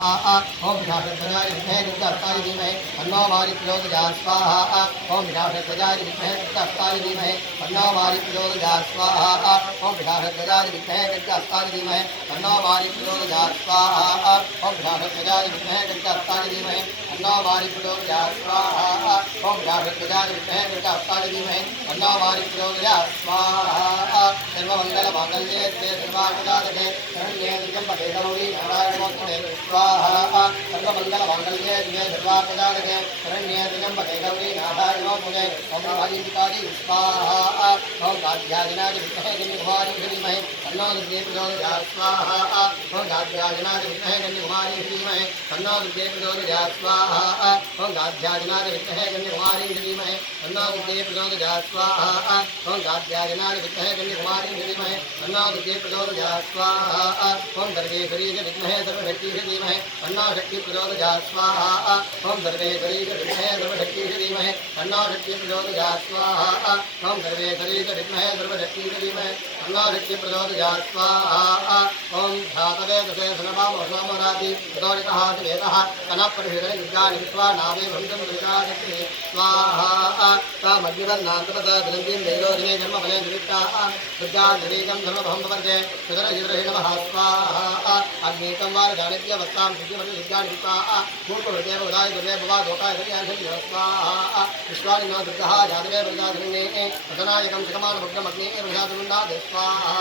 ओम विनाशध्वजाय विद्महे दुर्गास्ताय धीमहि तन्नो वारि प्रचोदयात् स्वाहा ओम विनाशध्वजाय विद्महे दुर्गास्ताय धीमहि तन्नो वारि प्रचोदयात् स्वाहा ओम विनाशध्वजाय विद्महे दुर्गास्ताय धीमहि तन्नो वारि प्रचोदयात् स्वाहा ओम विनाशध्वजाय विद्महे दुर्गास्ताय धीमहि तन्नो वारि प्रचोदयात् स्वाहा ओम विनाशध्वजाय विद्महे दुर्गास्ताय धीमहि तन्नो वारि प्रचोदयात् स्वाहा सर्वमङ्गलमाङ्गल्ये शिवे सर्वार्थसाधके शरण्ये त्र्यम्बके गौरी नारायणमोस्तुते स्वाहा सर्वमङ्गलमाङ्गल्ये शिवे सर्वार्थसाधके शरण्ये त्र्यम्बके गौरी नारायणमोस्तुते ओम भाजीपिताजी स्वाहा ओम गाध्याजनाय विद्महे कन्याकुमारी धीमहि तन्नो दुर्गे प्रचोदयात् स्वाहा ओम गाध्याजनाय विद्महे कन्याकुमारी धीमहि तन्नो दुर्गे प्रचोदयात् स्वाहा ओम गाध्याजनाय विद्महे कन्याकुमारी धीमहि तन्नो दुर्गे प्रचोदयात् स्वाहा ओम गाध्याजनाय विद्महे कन्याकुमारी धीमहि तन्नो दुर्गे प्रचोदयात् स्वाहा ओम सर्वेश्वरी च विद्महे सर्वशक्ति धीमहि तन्नो शक्ति प्रचोदयात् स्वाहा ओम सर्वेश्वरी च विद्महे सर्वशक्ति धीमहि तन्नो शक्ति प्रचोदयात् स्वाहा ओम सर्वेश्वरी च विद्महे सर्वशक्ति धीमहि तन्नो शक्ति प्रचोदयात् स्वाहा ओम धातवे दशे सनवाम सोमराति ततोरितः वेदः कनप्रहिदे युगानि विश्वा नावे भवितं विचारति स्वाहा तामग्निवर्णान्तपद विनन्तिं वेदोदिने जन्मफले निमित्ताः दुर्गान्तरीकं धर्मभवम्बवर्गे सुदरजिद्रहे नमः स्वाहा अग्निकं वारजानित्यवस्थां सिद्धिमतिविद्यानि विश्वाः मूर्खहृदेव उदाय दुर्वे भवा दोकाय दर्याधर्य स्वाहा विश्वानि नो दुर्गः जातवे वृजाधरण्ये तदनायकं शिखमानभग्नमग्ने वृजाधरुण्डादे स्वाहा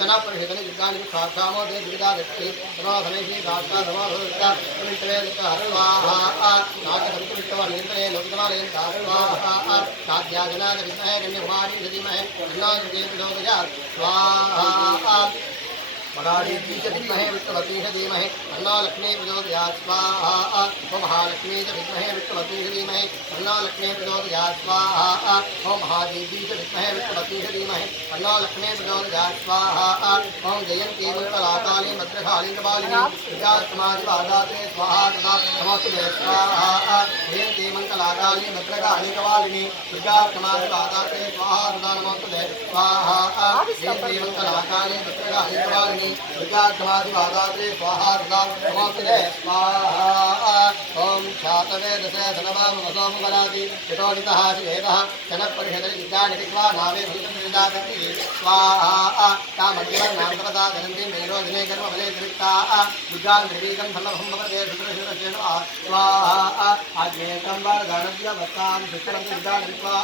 तनाप्रहिदने युगानि विश्वाक्षामो दे दुर्गादत्ति तनोधनेशि दाष्टा धमाधुर्गा प्रमितवे स्वाहा नागसंतुष्टवर्णितरे लोकमालयं स्वाहा साध्याजनाय विद्महे कन्याकुमारी धीमहि तन्नो दुर्गे प्रचोदयात् स्वाहा मराठी च विद्महे विष्णुपति धीमहि तन्नो लक्ष्मी प्रचोदयात् स्वाहा ओम महालक्ष्मी च विद्महे विष्णुपति धीमहि तन्नो लक्ष्मी प्रचोदयात् स्वाहा ओम महादेवी च विद्महे विष्णुपति धीमहि तन्नो लक्ष्मी प्रचोदयात् स्वाहा ओम जयन्ती मंगलाकाली भद्रकाली कपालिनी विद्यात्मादिवादाते स्वाहा तथा नमोस्तुते स्वाहा जयन्ती मंगलाकाली भद्रकाली कपालिनी विद्यात्मादिवादाते स्वाहा तथा नमोस्तुते स्वाहा जयन्ती मंगलाकाली भद्रकाली कपालिनी विद्यात्मादिवादाते स्वाहा तथा नमोस्तुते स्वाहा ओम छातवे दशे धनवाम वसोमवराति यतोनितः शिवेदः जनपरिषदे विद्यानि विद्वा नावे भवितं विदादति स्वाहा तामग्निवर्णान्तपदा धनन्ति मेरोदिने कर्मफले त्रिक्ताः दुर्गान्तरीकं धर्मभवम्बवर्गे सुदर्शनसेन स्वाहा आज्ञेयं वरदानव्यवस्थां दुष्करन्ति विद्यानि विद्वा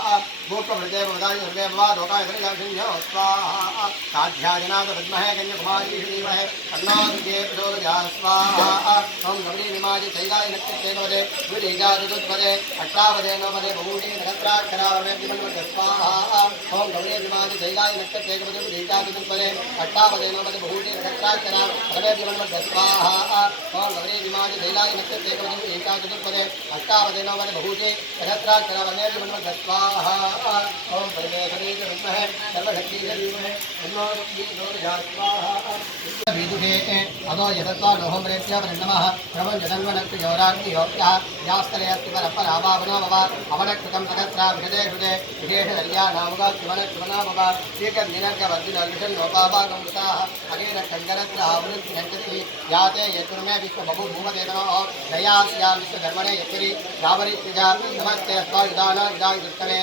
भूत्वभृते भवदाय सर्वे भवा दोकाय धनिलाक्षिण्यो स्वाहा साध्याजनाद विद्महे कन्याकुमारी धीमहि तन्नो दुर्गे प्रचोदयात् स्वाहा ओम गौरी निमाजि चैलाय नक्षत्रेणवदे विलीजादुद्वदे अष्टावदे नवदे बहुडी नक्षत्राक्षरावमे विमन्वते स्वाहा ओम गौरी निमाजि चैलाय नक्षत्रेणवदे विलीजादुद्वदे अष्टावदे नवदे बहुडी नक्षत्राक्षरावमे विमन्वते स्वाहा ओम गौरी निमाजि चैलाय नक्षत्रेणवदे विलीजादुद्वदे अष्टावदे नवदे बहुडी नक्षत्राक्षरावमे विमन्वते स्वाहा ओम परमेश्वरी च विद्महे सर्वशक्ति च धीमहि तन्नो दुर्गे प्रचोदयात् स्वाहा विदुहे अदो यदत्वा लोहम्रेभ्य नमः प्रभञ्जन्वनक्तियोराग्नियोग्यः यास्तरे अस्ति परपरावावनो भव अवनकृतं सकत्रा विषदे हृदे विशेषधर्या नामुगा शिवनक्षुवना भव श्रीकर्निनर्गवर्धिनर्विषन्नोपाभागं कृताः अगेरक्षङ्गरत्रावृत्तिरञ्जति याते यत्कुर्मे विश्वबहुभूमतेतनोः दयास्यां विश्वधर्मणे यत्तिरि रावरित्रिजा नमस्ते अस्माविदानाविदाय दुष्करे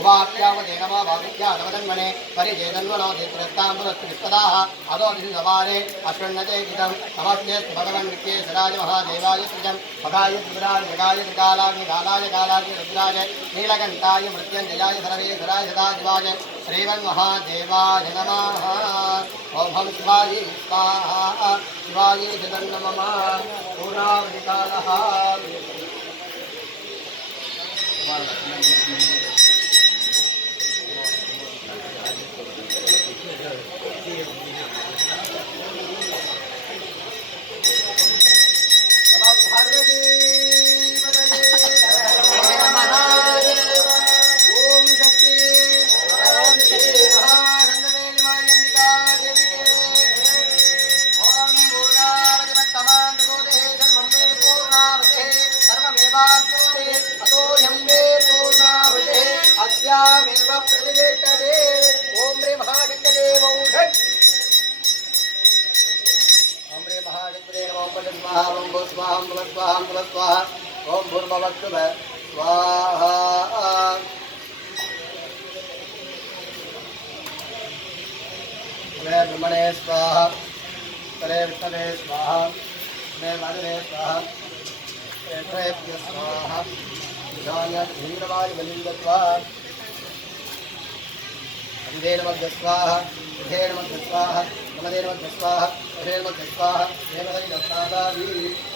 उवाप्यावदे नमो भाविद्यानवदन्मणे परिजेदन्वनो देपुरस्ताम्बुरस्तु विस्पदाः अदो दिशवारे अश्वन्नते गीतं नमस्ते भगवन् विश्वेश्वराय महादेवाय सृजं भगाय त्रिपुराय जगाय त्रिकालाग्नि कालाय कालाग्नि रुद्राय नीलकण्ठाय मृत्युञ्जयाय सर्वेश्वराय सदाशिवाय श्रीमन्महादेवाय नमः ओम हम शिवाय स्वाहा शिवाय जगन् नमः पूर्णावधिकालः अतो यं मे पूर्णावते स्वाहा ओम भूर्भुवः स्वाहा ब्रह्मणे स्वाहा तरे विष्णवे स्वाहा मे वादने स्वाहा प्रेत्रेभ्य स्वाहा ज्ञानधीरवाय बलिंदत्वा अभिधेन मध्य स्वाहा विधेन मध्य स्वाहा नमदेन मध्य स्वाहा अधेन मध्य स्वाहा देवदै दत्तादावी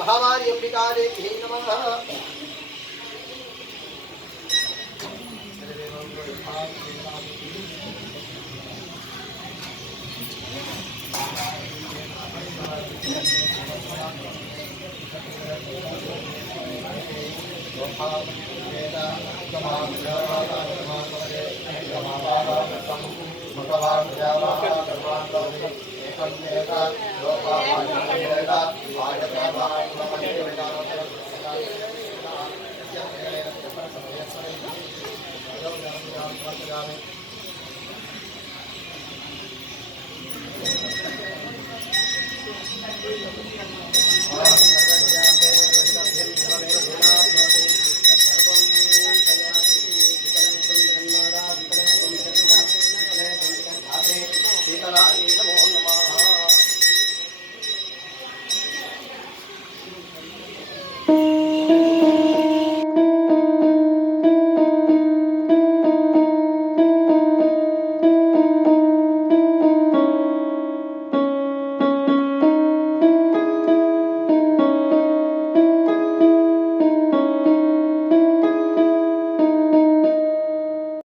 महामारी अंबिका देवी नमः